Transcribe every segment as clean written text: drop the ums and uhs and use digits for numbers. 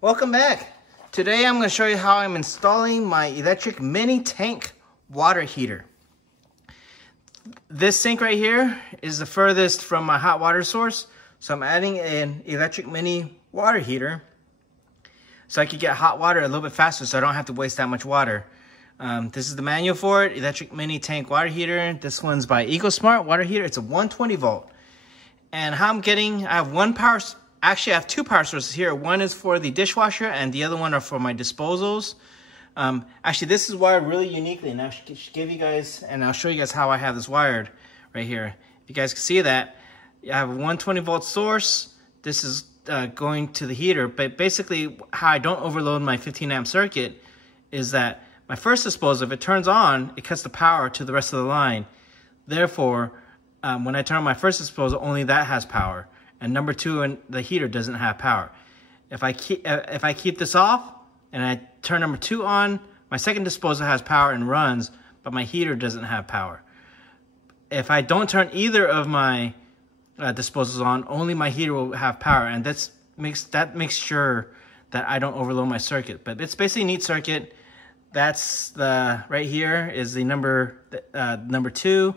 Welcome back. Today I'm going to show you how I'm installing my electric mini tank water heater. This sink right here is the furthest from my hot water source, so I'm adding an electric mini water heater so I can get hot water a little bit faster so I don't have to waste that much water. This is the manual for it, electric mini tank water heater. This one's by EcoSmart water heater. It's a 120 volt. And how I'm getting, I have two power sources here. One is for the dishwasher and the other one are for my disposals. Actually, this is wired really uniquely, and I'll give you guys, and I'll show you guys how I have this wired right here. If you guys can see that, I have a 120 volt source. This is going to the heater, but basically how I don't overload my 15 amp circuit is that my first disposal, if it turns on, it cuts the power to the rest of the line. Therefore, when I turn on my first disposal, only that has power, and number two, and the heater doesn't have power. If I keep this off and I turn number two on, my second disposal has power and runs, but my heater doesn't have power. If I don't turn either of my disposals on, only my heater will have power, and that makes sure that I don't overload my circuit. But it's basically a neat circuit. That's the right here is the number two.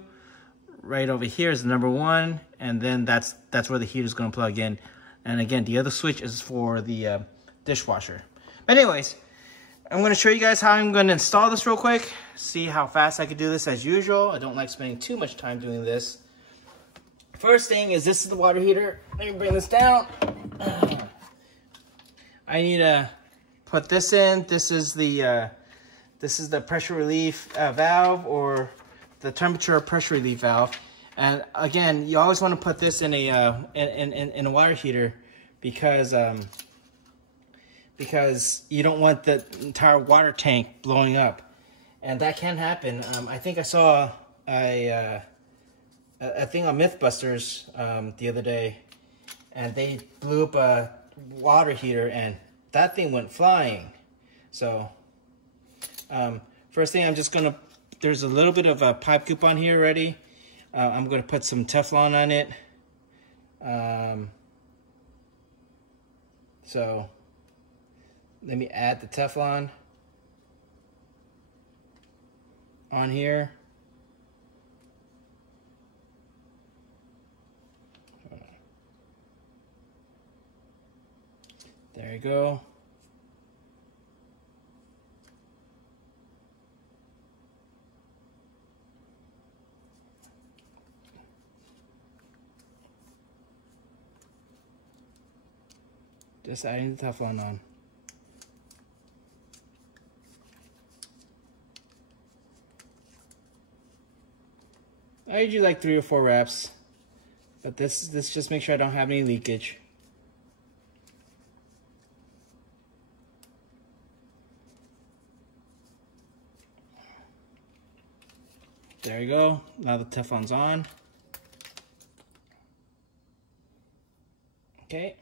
Right over here is the number one, and then that's where the heater is going to plug in. And again, the other switch is for the dishwasher. But anyways, I'm going to show you guys how I'm going to install this real quick. See how fast I can do this as usual. I don't like spending too much time doing this. First thing is, this is the water heater. Let me bring this down. I need to put this in. This is the pressure relief valve, or the temperature pressure relief valve. And again, you always want to put this in a water heater because you don't want the entire water tank blowing up, and that can happen. I think I saw a thing on MythBusters the other day, and they blew up a water heater, and that thing went flying. So first thing, I'm just gonna, there's a little bit of a pipe coupon here already. I'm gonna put some Teflon on it. So let me add the Teflon on here. There you go. Just adding the Teflon on. I usually like 3 or 4 wraps, but this just makes sure I don't have any leakage. There you go. Now the Teflon's on. Okay.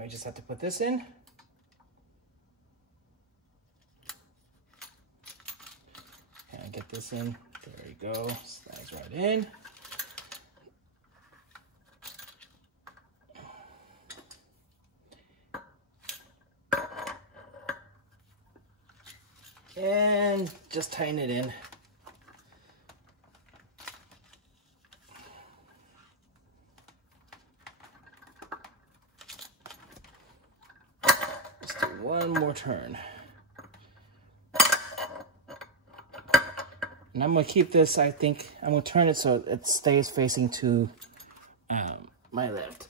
I just have to put this in. And get this in. There you go. Slides right in. And just tighten it in. Just do one more turn. And I'm going to keep this, I think, I'm going to turn it so it stays facing to my left.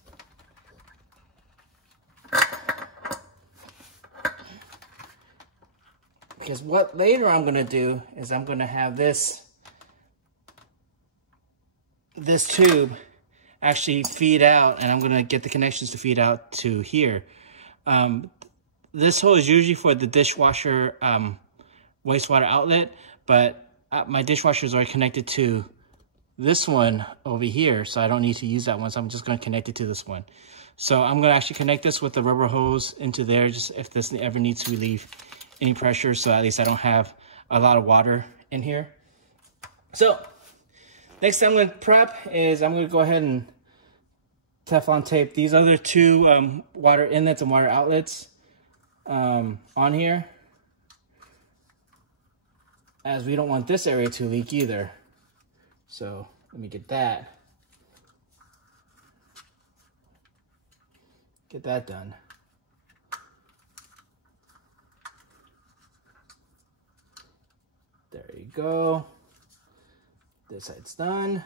Because what later I'm going to do is I'm going to have this tube actually feed out, and I'm going to get the connections to feed out to here. This hole is usually for the dishwasher wastewater outlet, but my dishwasher is already connected to this one over here, so I don't need to use that one, so I'm just going to connect it to this one. So I'm going to actually connect this with the rubber hose into there, just if this ever needs to relieve any pressure, so at least I don't have a lot of water in here. So next thing I'm going to prep is I'm going to go ahead and Teflon tape these other two water inlets and water outlets on here, as we don't want this area to leak either. So let me get that done. There you go. This side's done.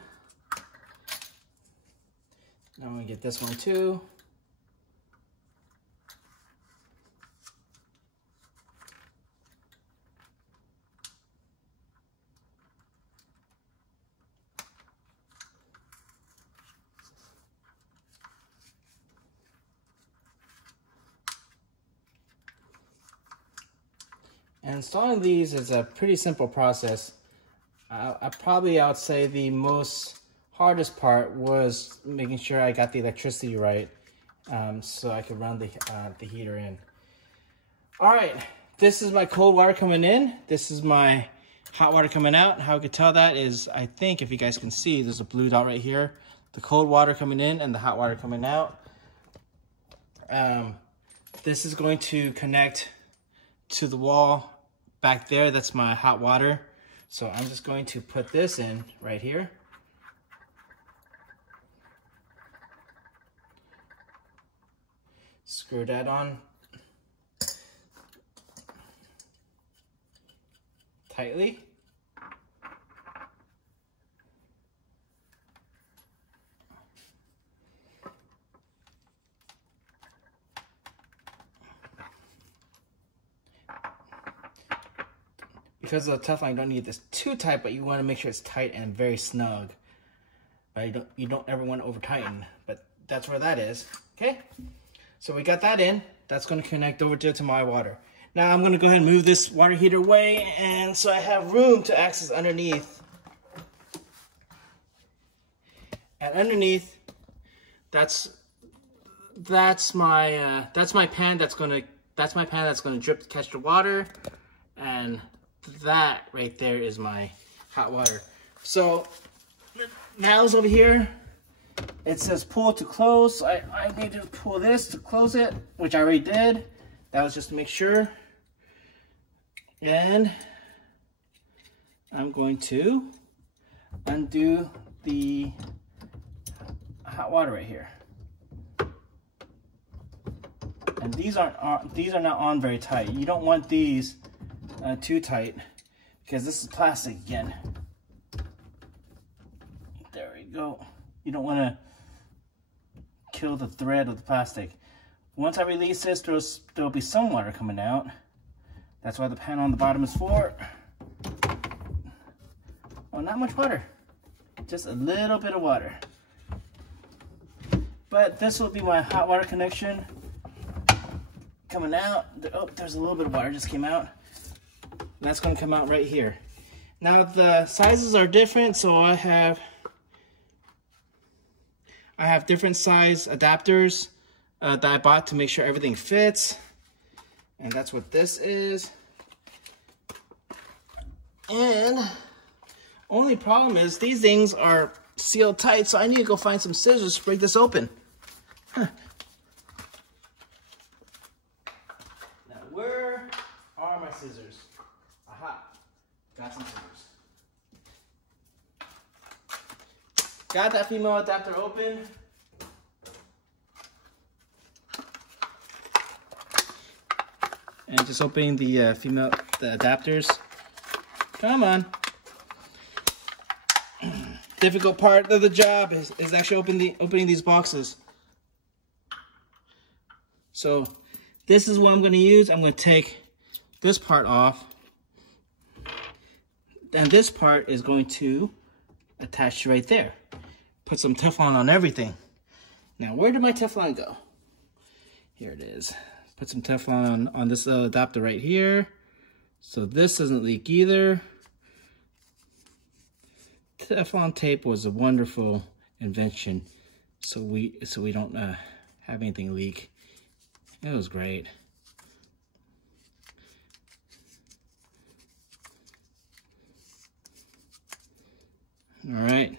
Now I'm gonna get this one too. And installing these is a pretty simple process. I would say the most hardest part was making sure I got the electricity right, so I could run the heater in. All right, this is my cold water coming in. This is my hot water coming out. How I could tell that is, I think if you guys can see, there's a blue dot right here. The cold water coming in and the hot water coming out. This is going to connect to the wall back there. That's my hot water. So I'm just going to put this in right here. Screw that on tightly. Because of the Teflon, you don't need this too tight, but you want to make sure it's tight and very snug. But you don't ever want to over tighten, but that's where that is. Okay, so we got that in. That's going to connect over to my water. Now I'm going to go ahead and move this water heater away, and so I have room to access underneath. And underneath, that's my pan that's going to drip catch the water, and that right there is my hot water. So valves over here, it says pull to close. I need to pull this to close it, which I already did. That was just to make sure. And I'm going to undo the hot water right here. And these are not on very tight. You don't want these too tight, because this is plastic again. There we go. You don't want to kill the thread of the plastic. Once I release this, there'll be some water coming out. That's why the pan on the bottom is for. Oh, not much water, just a little bit of water. But this will be my hot water connection coming out. Oh, there's a little bit of water just came out. And that's going to come out right here. Now the sizes are different, so I have different size adapters that I bought to make sure everything fits. And that's what this is. And only problem is these things are sealed tight, so I need to go find some scissors to break this open. Huh. Now where are my scissors? Aha, got some scissors. Got that female adapter open. And just opening the the adapters. Come on. Difficult part of the job is actually opening these boxes. So this is what I'm going to use. I'm going to take this part off. And this part is going to attach right there. Put some Teflon on everything. Now, where did my Teflon go? Here it is. Put some Teflon on this adapter right here, so this doesn't leak either. Teflon tape was a wonderful invention, so we don't have anything leak. It was great. All right,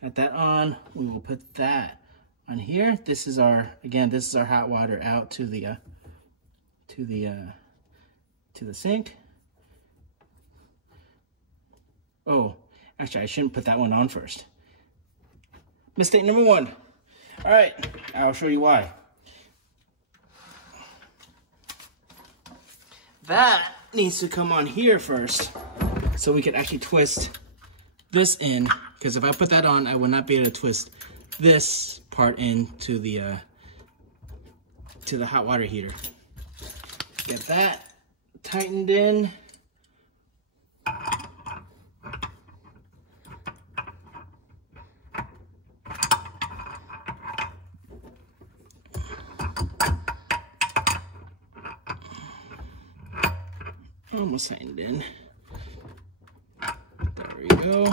got that on. We will put that on here. This is our, again, this is our hot water out to the sink. Oh, actually, I shouldn't put that one on first. Mistake number one. All right, I'll show you why. That needs to come on here first so we can actually twist this in, because if I put that on, I will not be able to twist this part into the hot water heater. Get that tightened in. Almost tightened in. There we go.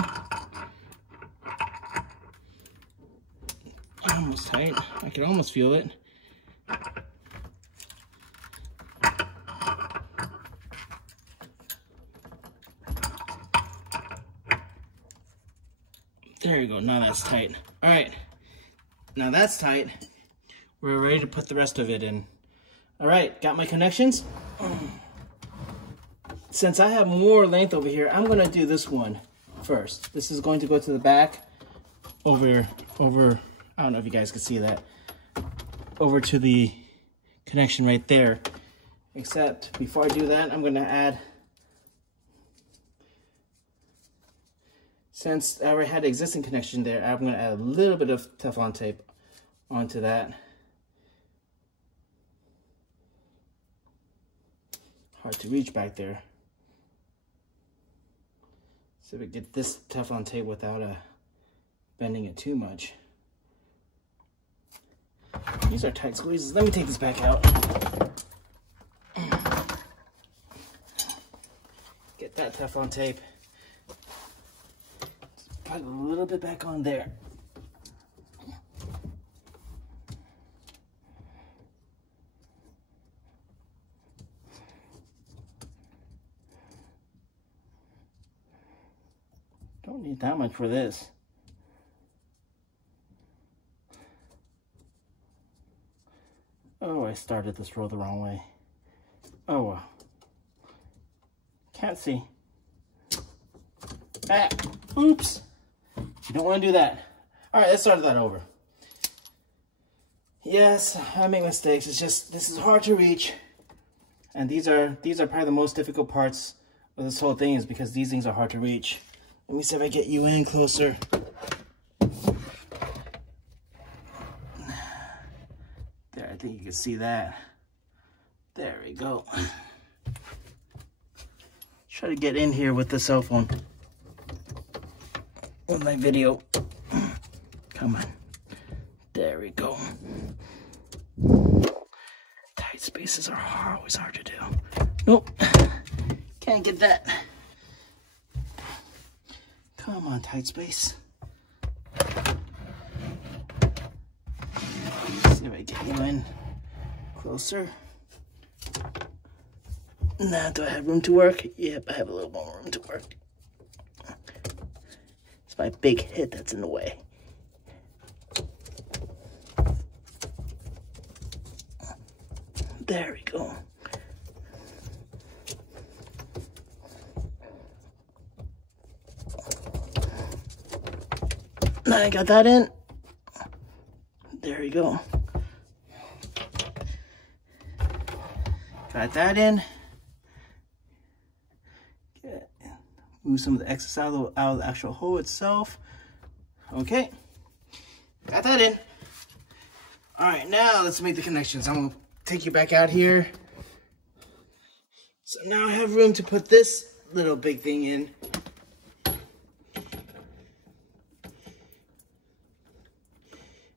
Almost tight. I can almost feel it. There you go. Now that's tight. All right. Now that's tight. We're ready to put the rest of it in. All right. Got my connections. Since I have more length over here, I'm gonna do this one first. This is going to go to the back, over, I don't know if you guys can see that, over to the connection right there. Except before I do that, I'm gonna add, since I already had the existing connection there, I'm gonna add a little bit of Teflon tape onto that. Hard to reach back there. So we get this Teflon tape without bending it too much. These are tight squeezes. Let me take this back out. Get that Teflon tape. Just put a little bit back on there. Don't need that much for this. Oh, I started this roll the wrong way. Oh, well. Can't see. Ah, oops. You don't want to do that. All right, let's start that over. Yes, I make mistakes. It's just, this is hard to reach. And these are probably the most difficult parts of this whole thing, is because these things are hard to reach. Let me see if I get you in closer. There, I think you can see that. There we go. Try to get in here with the cell phone. With my video. Come on. There we go. Tight spaces are always hard to do. Nope. Can't get that. Come on, tight space. Let's see if I get you in closer. Now, do I have room to work? Yep, I have a little more room to work. It's my big head that's in the way. There we go. Now I got that in. There we go. Got that in. Move some of the excess out of the actual hole itself. Okay. Got that in. All right, now let's make the connections. I'm gonna take you back out here. So now I have room to put this little big thing in.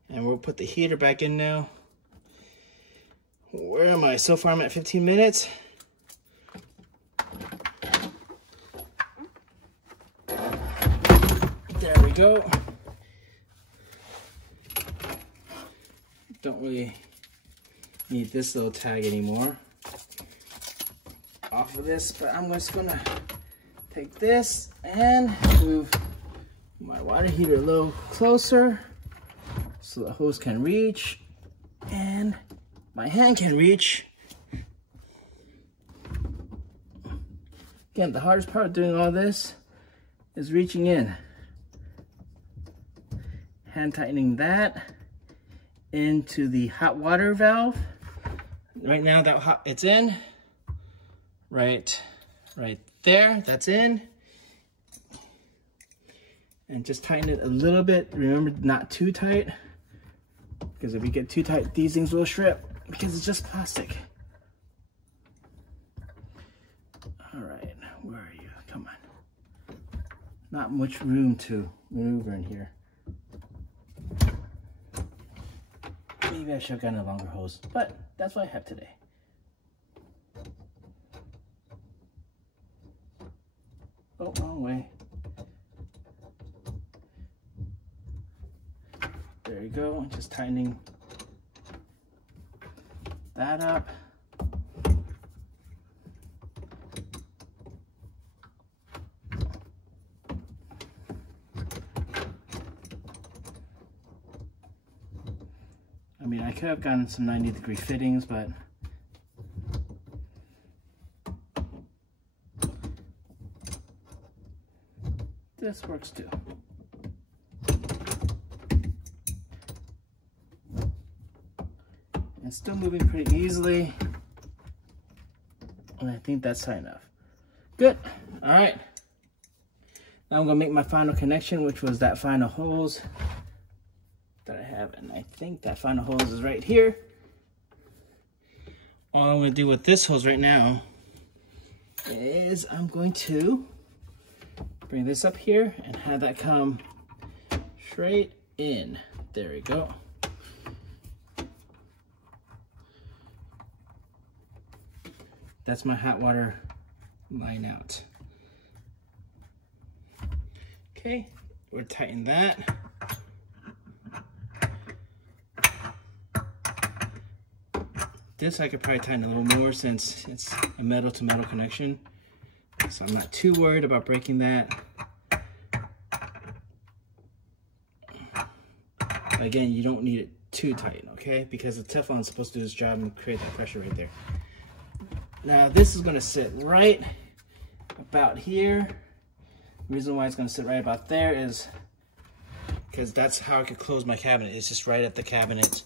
And we'll put the heater back in now. Where am I? So far I'm at 15 minutes. There we go. Don't really need this little tag anymore off of this, but I'm just gonna take this and move my water heater a little closer so the hose can reach and my hand can reach. Again, the hardest part of doing all this is reaching in. Hand tightening that into the hot water valve. Right now it's in. Right there, that's in. And just tighten it a little bit. Remember, not too tight, because if you get too tight, these things will strip because it's just plastic. All right, where are you? Come on. Not much room to maneuver in here. Maybe I should have gotten a longer hose, but that's what I have today. Oh, wrong way. There you go, just tightening that up. I mean, I could have gotten some 90-degree fittings, but this works too. It's still moving pretty easily, and I think that's high enough. Good. All right. Now I'm gonna make my final connection, which was that final hose that I have, and I think that final hose is right here. All I'm gonna do with this hose right now is I'm going to bring this up here and have that come straight in. There we go. That's my hot water line out. Okay, we'll tighten that. This I could probably tighten a little more since it's a metal to metal connection. So I'm not too worried about breaking that. Again, you don't need it too tight, okay? Because the Teflon is supposed to do its job and create that pressure right there. Now this is gonna sit right about here. The reason why it's gonna sit right about there is because that's how I could close my cabinet. It's just right at the cabinet,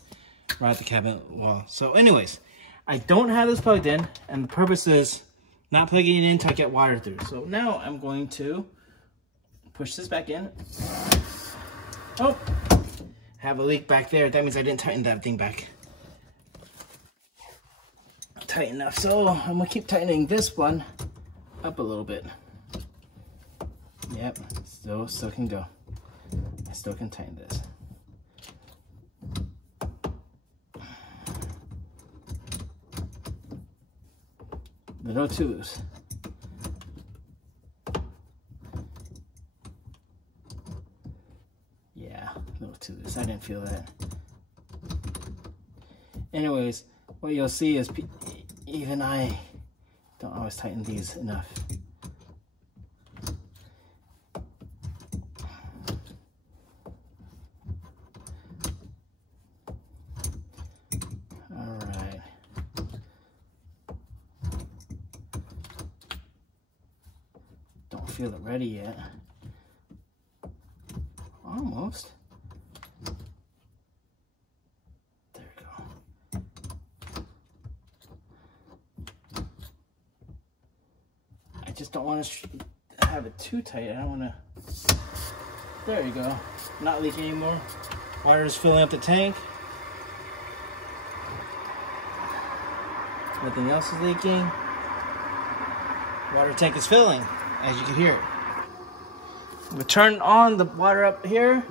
right at the cabinet wall. So anyways, I don't have this plugged in, and the purpose is not plugging it in until I get water through. So now I'm going to push this back in. Oh, have a leak back there. That means I didn't tighten that thing back tight enough. So I'm gonna keep tightening this one up a little bit. Yep, still can go. I still can tighten this. But no too loose. Yeah, a little too loose. I didn't feel that. Anyways, what you'll see is even I don't always tighten these enough. All right. Don't feel it ready yet. Almost. Just don't want to have it too tight. I don't want to. There you go. Not leaking anymore. Water is filling up the tank. Nothing else is leaking. Water tank is filling, as you can hear it. I'm gonna turn on the water up here.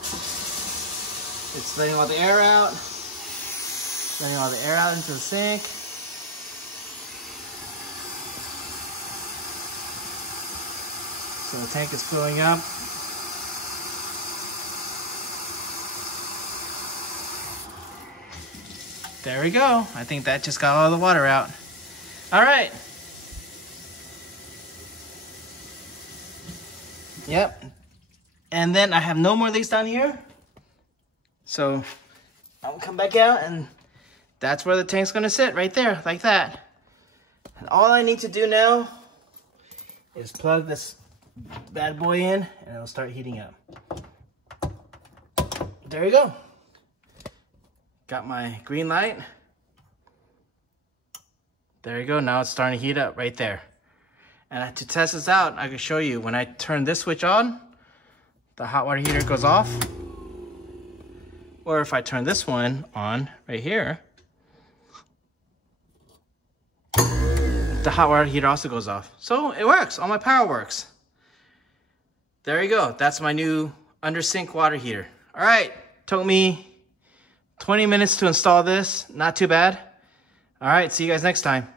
It's letting all the air out. Letting all the air out into the sink. So the tank is filling up. There we go. I think that just got all the water out. All right. Yep. And then I have no more leaks down here. So I'm gonna come back out, and that's where the tank's gonna sit, right there, like that. And all I need to do now is plug this bad boy in, and it'll start heating up. There you go. Got my green light. There you go. Now it's starting to heat up right there. And to test this out, I can show you when I turn this switch on, the hot water heater goes off. Or if I turn this one on right here, the hot water heater also goes off. So it works. All my power works. There you go. That's my new under sink water heater. All right. Took me 20 minutes to install this. Not too bad. All right. See you guys next time.